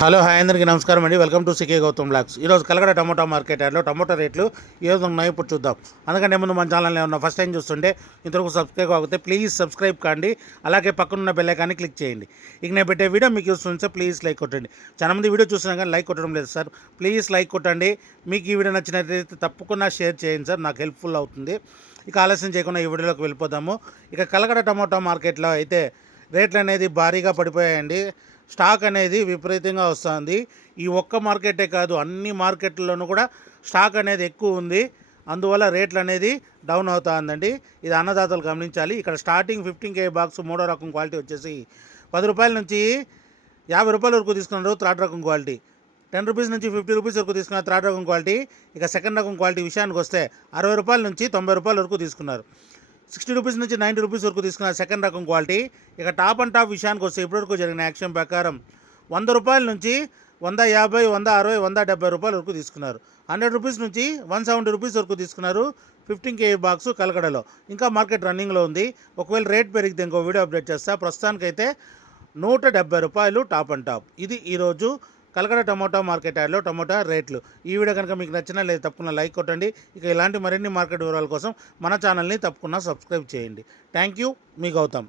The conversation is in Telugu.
హలో హాయ్ అందరికీ నమస్కారం అండి. Welcome to CK Gautam blogs. ఈరోజు కలకడ టమోటా మార్కెట్ యార్డ్లో టమోటా రేట్లు ఏ విధంగా ఉన్నాయో ఇప్పుడు చూద్దాం. అందుకంటే ముందు మన ఛానల్ని ఏమన్నా ఫస్ట్ టైం చూస్తుంటే ఇంతవరకు సబ్స్క్రైబ్ కాకపోతే ప్లీజ్ సబ్స్క్రైబ్ కాండి. అలాగే పక్కనున్న బెల్ ఐకాన్ని క్లిక్ చేయండి. ఇక నేను పెట్టే వీడియో మీకు యూస్ సార్ ప్లీజ్ లైక్ కొట్టండి. చాలా మంది వీడియో చూసినా కానీ లైక్ కొట్టడం లేదు సార్. ప్లీజ్ లైక్ కొట్టండి. మీకు ఈ వీడియో నచ్చినట్లయితే తప్పకుండా షేర్ చేయండి సార్, నాకు హెల్ప్ఫుల్ అవుతుంది. ఇక ఆలస్యం చేయకుండా ఈ వీడియోలోకి వెళ్ళిపోదాము. ఇక కలకడ టమోటా మార్కెట్లో అయితే రేట్లు అనేది భారీగా పడిపోయాయండి. స్టాక్ అనేది విపరీతంగా వస్తుంది. ఈ ఒక్క మార్కెటే కాదు, అన్ని మార్కెట్లలోనూ కూడా స్టాక్ అనేది ఎక్కువ ఉంది. అందువల్ల రేట్లు అనేది డౌన్ అవుతా ఉందండి. ఇది అన్నదాతలు గమనించాలి. ఇక్కడ స్టార్టింగ్ 15K బాక్స్ మూడో రకం క్వాలిటీ వచ్చేసి 10 రూపాయల నుంచి 50 రూపాయల వరకు తీసుకున్నారు థర్డ్ రకం క్వాలిటీ. 10 రూపీస్ నుంచి 50 రూపీస్ వరకు తీసుకున్నారు థర్డ్ రకం క్వాలిటీ. ఇక సెకండ్ రకం క్వాలిటీ విషయానికి వస్తే 60 రూపాయల నుంచి 90 రూపాయల వరకు తీసుకున్నారు. 60 రూపీస్ నుంచి 90 రూపీస్ వరకు తీసుకున్నారు సెకండ్ రకం క్వాలిటీ. ఇక టాప్ అండ్ టాప్ విషయానికి వస్తే ఇప్పటివరకు జరిగిన యాక్షన్ ప్రకారం 100 రూపాయల నుంచి 150, 160, 170 రూపాయల వరకు తీసుకున్నారు. 100 రూపీస్ నుంచి 170 రూపీస్ వరకు తీసుకున్నారు 15K బాక్స్ కలకడలో. ఇంకా మార్కెట్ రన్నింగ్లో ఉంది. ఒకవేళ రేట్ పెరిగితే ఇంకో వీడియో అప్డేట్ చేస్తా. ప్రస్తుతానికైతే 170 రూపాయలు టాప్ అండ్ టాప్. ఇది ఈరోజు కలకడ టమోటా మార్కెట్ యార్డ్లో టమోటా రేట్లు. ఈ వీడియో కనుక మీకు నచ్చినా లేదా తప్పకుండా లైక్ కొట్టండి. ఇక ఇలాంటి మరిన్ని మార్కెట్ వివరాల కోసం మన ఛానల్ని తప్పకుండా సబ్స్క్రైబ్ చేయండి. థ్యాంక్ యూ, మీ గౌతమ్.